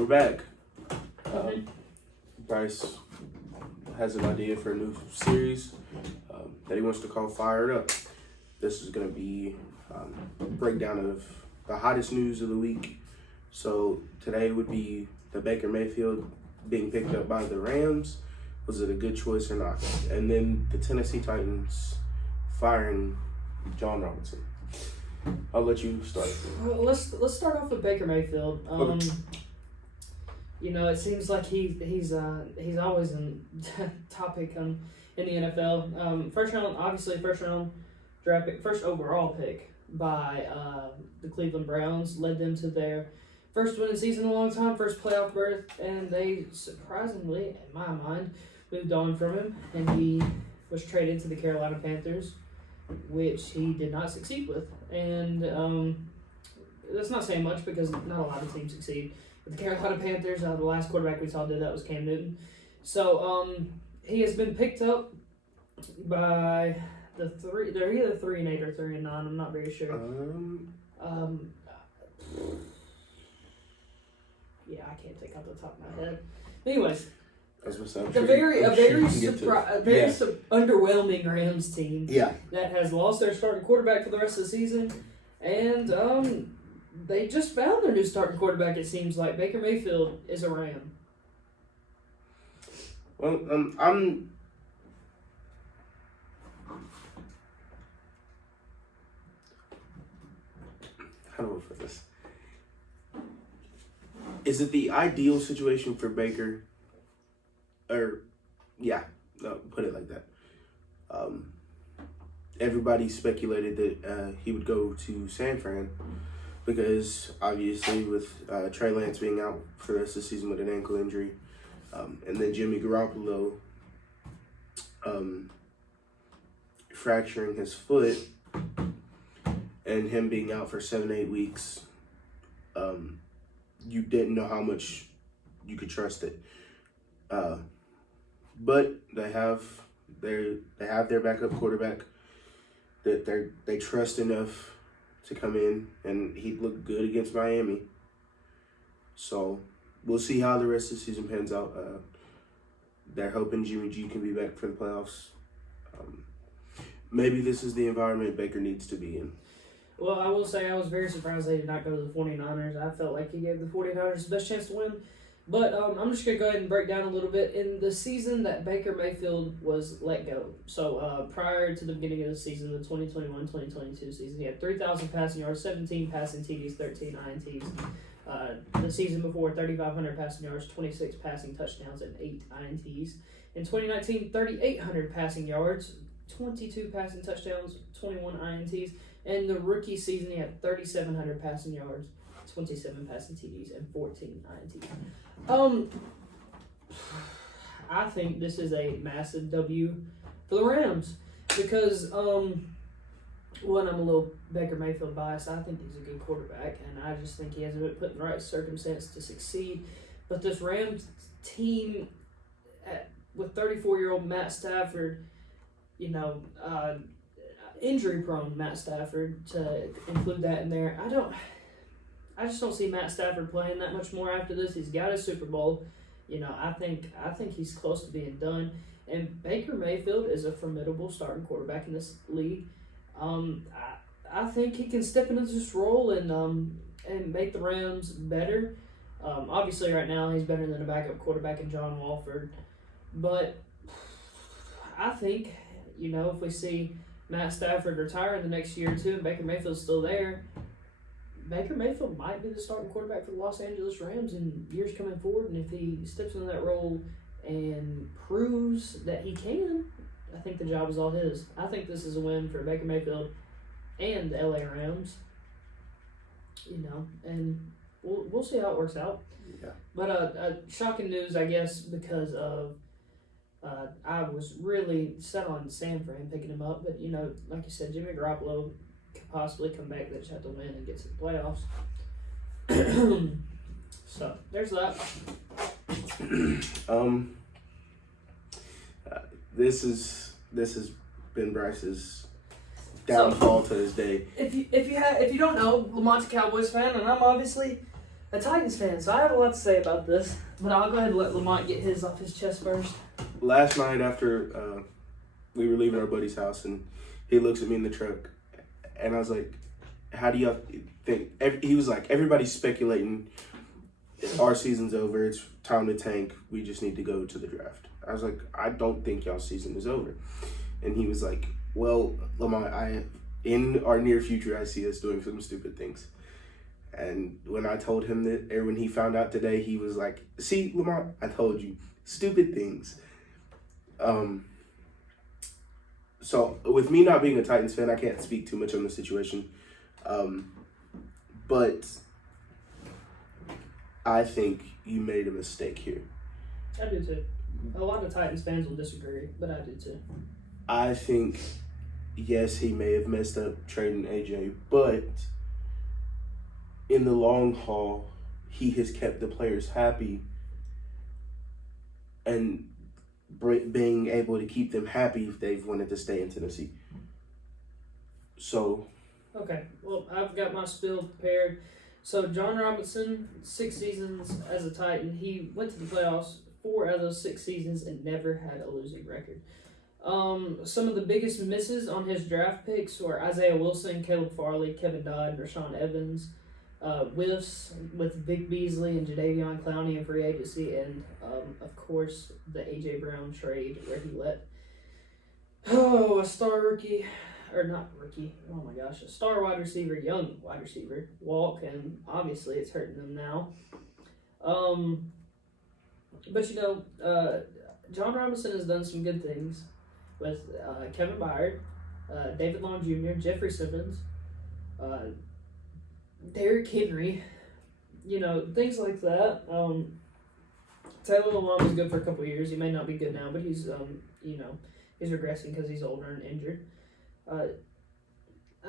We're back. Bryce has an idea for a new series that he wants to call Fired Up. This is going to be a breakdown of the hottest news of the week. So today would be the Baker Mayfield being picked up by the Rams. Was it a good choice or not? And then the Tennessee Titans firing John Robinson. I'll let you start. Well, let's start off with Baker Mayfield. Okay. You know, it seems like he's always in topic in the NFL. First round draft pick, first overall pick by the Cleveland Browns, led them to their first winning season in a long time, first playoff berth, and they surprisingly, in my mind, moved on from him, and he was traded to the Carolina Panthers, which he did not succeed with. And that's not saying much because not a lot of teams succeed. With the Carolina Panthers, the last quarterback we saw did that was Cam Newton. So he has been picked up by the three. They're either 3-8 or 3-9. I'm not very sure. Yeah, I can't think off the top of my head. Anyways, a very underwhelming Rams team. Yeah. That has lost their starting quarterback for the rest of the season, and they just found their new starting quarterback. It seems like Baker Mayfield is a Ram. Well, how do I put this? Is it the ideal situation for Baker? Or, yeah, no, put it like that. Everybody speculated that he would go to San Fran because, obviously, with Trey Lance being out for the rest of the season with an ankle injury, and then Jimmy Garoppolo fracturing his foot and him being out for 7-8 weeks, you didn't know how much you could trust it. But they have their backup quarterback that they trust enough to come in, and he looked good against Miami. So we'll see how the rest of the season pans out. They're hoping Jimmy G can be back for the playoffs. Maybe this is the environment Baker needs to be in. Well, I will say I was very surprised they did not go to the 49ers. I felt like he gave the 49ers the best chance to win. But I'm just going to go ahead and break down a little bit. In the season that Baker Mayfield was let go, so prior to the beginning of the season, the 2021-2022 season, he had 3,000 passing yards, 17 passing TDs, 13 INTs. The season before, 3,500 passing yards, 26 passing touchdowns, and 8 INTs. In 2019, 3,800 passing yards, 22 passing touchdowns, 21 INTs. And the rookie season, he had 3,700 passing yards, 27 passing TDs, and 14 INTs. I think this is a massive W for the Rams because, one, I'm a little Baker Mayfield biased. I think he's a good quarterback, and I just think he hasn't been put in the right circumstance to succeed. But this Rams team, with 34-year-old Matt Stafford, injury-prone Matt Stafford, to include that in there, I just don't see Matt Stafford playing that much more after this. He's got his Super Bowl. I think he's close to being done. And Baker Mayfield is a formidable starting quarterback in this league. I think he can step into this role and make the Rams better. Obviously, right now he's better than a backup quarterback in John Walford. But I think, if we see Matt Stafford retire in the next year or two and Baker Mayfield's still there, Baker Mayfield might be the starting quarterback for the Los Angeles Rams in years coming forward. And if he steps into that role and proves that he can, I think the job is all his. I think this is a win for Baker Mayfield and the LA Rams. And we'll see how it works out. Yeah. But shocking news, I guess, because of I was really set on San Fran picking him up. But, like you said, Jimmy Garoppolo could possibly come back. They just have to win and get to the playoffs. So, there's that. This has been Bryce's downfall to this day. If you don't know, Lamont's a Cowboys fan, and I'm obviously a Titans fan, so I have a lot to say about this. But I'll go ahead and let Lamont get his off his chest first. Last night after we were leaving our buddy's house, and he looks at me in the truck, and I was like, how do y'all think? He was like, everybody's speculating our season's over. It's time to tank. We just need to go to the draft. I was like, I don't think y'all's season is over. And he was like, well, Lamont, in our near future, I see us doing some stupid things. And when I told him that, or when he found out today, he was like, see, Lamont, I told you, stupid things. So with me not being a Titans fan, I can't speak too much on the situation. But I think you made a mistake here. I do too. A lot of Titans fans will disagree, but I do too. I think, yes, he may have messed up trading AJ, but in the long haul, he has kept the players happy and being able to keep them happy if they've wanted to stay in Tennessee. So. Okay, well, I've got my spiel prepared. So, John Robinson, 6 seasons as a Titan. He went to the playoffs 4 out of those 6 seasons and never had a losing record. Some of the biggest misses on his draft picks were Isaiah Wilson, Caleb Farley, Kevin Dodd, Rashawn Evans. Whiffs with Vic Beasley and Jadeveon Clowney in free agency, and of course the A.J. Brown trade where he let a star rookie, or not rookie, oh my gosh, a star wide receiver, young wide receiver, walk, and obviously it's hurting them now. But John Robinson has done some good things with Kevin Byard, David Long Jr., Jeffrey Simmons, Derrick Henry, things like that. Taylor Lewan was good for a couple of years. He may not be good now, but he's he's regressing because he's older and injured.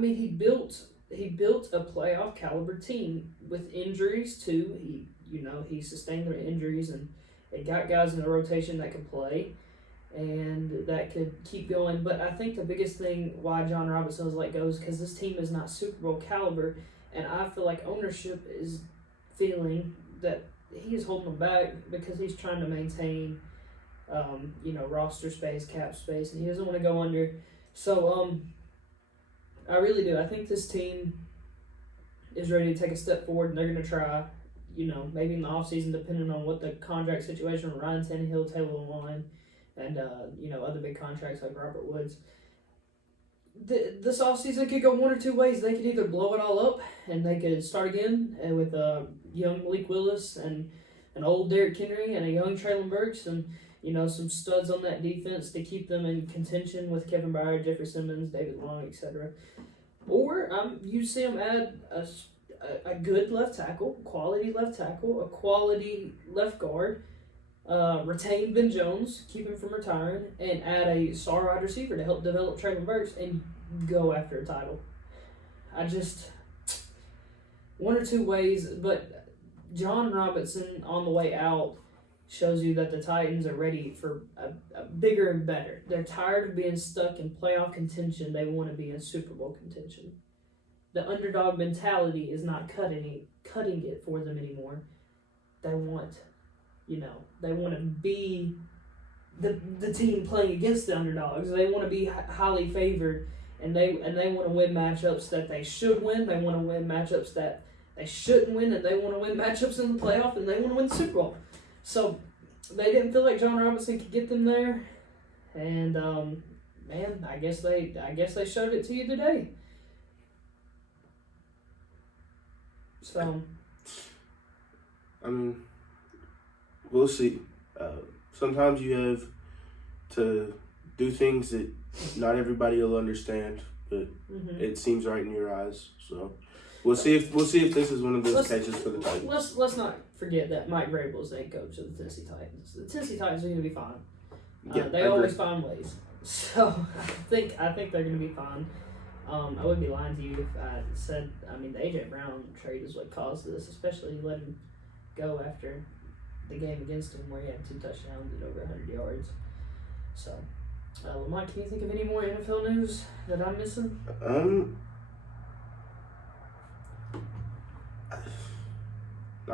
He built a playoff caliber team with injuries too. He sustained their injuries and it got guys in the rotation that could play and that could keep going. But I think the biggest thing why John Robinson was let go is because this team is not Super Bowl caliber. And I feel like ownership is feeling that he is holding them back because he's trying to maintain, roster space, cap space, and he doesn't want to go under. So, I really do. I think this team is ready to take a step forward, and they're going to try, maybe in the offseason, depending on what the contract situation with Ryan Tannehill, Taylor Lewan, and, other big contracts like Robert Woods. This offseason could go one or two ways. They could either blow it all up and they could start again with young Malik Willis and an old Derrick Henry and a young Traylon Burks and, some studs on that defense to keep them in contention with Kevin Byard, Jeffrey Simmons, David Long, etc. Or you see them add a good left tackle, quality left tackle, a quality left guard, retain Ben Jones, keep him from retiring, and add a star wide receiver to help develop Traylon Burks and go after a title. One or two ways, but John Robinson on the way out shows you that the Titans are ready for a bigger and better. They're tired of being stuck in playoff contention. They want to be in Super Bowl contention. The underdog mentality is not cutting it for them anymore. They want to be the team playing against the underdogs. They want to be highly favored, and they want to win matchups that they should win. They want to win matchups that they shouldn't win, and they want to win matchups in the playoff, and they want to win the Super Bowl. So they didn't feel like John Robinson could get them there, and I guess they showed it to you today. So, We'll see. Sometimes you have to do things that not everybody will understand, but it seems right in your eyes. So we'll see if this is one of those cases for the Titans. Let's not forget that Mike Vrabel is the head coach of the Tennessee Titans. The Tennessee Titans are going to be fine. They always find ways. So I think they're going to be fine. I wouldn't be lying to you if I said, the A.J. Brown trade is what caused this, especially letting him go after the game against him where he had 2 touchdowns and over 100 yards. So, Lamont, can you think of any more NFL news that I'm missing?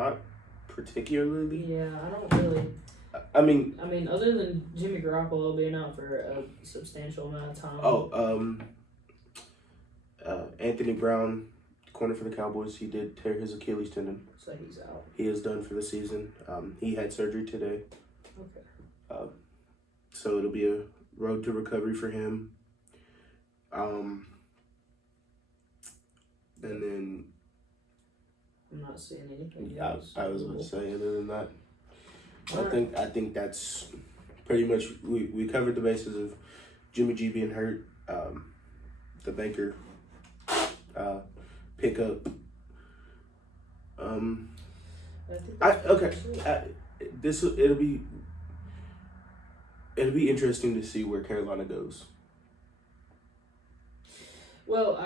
Not particularly. Yeah, I don't really. I mean, other than Jimmy Garoppolo being out for a substantial amount of time. Anthony Brown, corner for the Cowboys, he did tear his Achilles tendon. So he's out. He is done for the season. He had surgery today. Okay. So it'll be a road to recovery for him. And then I'm not seeing anything I else. was about to say, other than that, All I think that's pretty much we covered the bases of Jimmy G being hurt, the Baker pickup. It'll be interesting to see where Carolina goes. Well,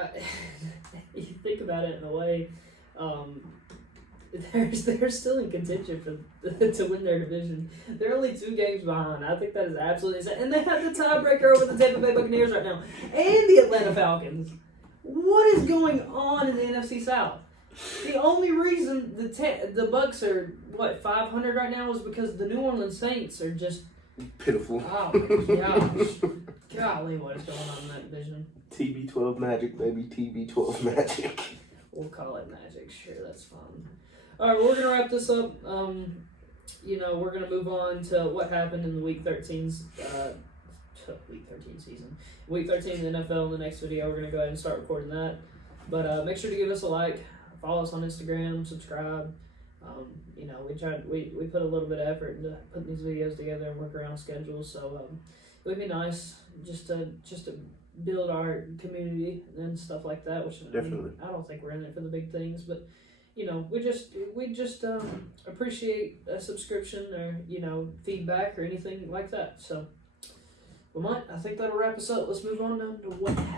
you think about it in a way, they're still in contention for to win their division. They're only 2 games behind. I think that is absolutely insane. And they have the tiebreaker over the Tampa Bay Buccaneers right now and the Atlanta Falcons. What is going on in the NFC South? The only reason the Bucs are 500 right now is because the New Orleans Saints are just pitiful. Oh my gosh! Golly, what is going on in that division? TB12 Magic, baby. TB12 Magic. We'll call it magic. Sure, that's fun. All right, we're gonna wrap this up. We're gonna move on to what happened in the Week 13 season. Week 13 in the NFL. In the next video, we're gonna go ahead and start recording that. But make sure to give us a like, follow us on Instagram, subscribe. We put a little bit of effort into putting these videos together and work around schedules. So it would be nice just to build our community and stuff like that. Which definitely, I don't think we're in it for the big things, but we just appreciate a subscription or feedback or anything like that. So I think that'll wrap us up. Let's move on to what happened.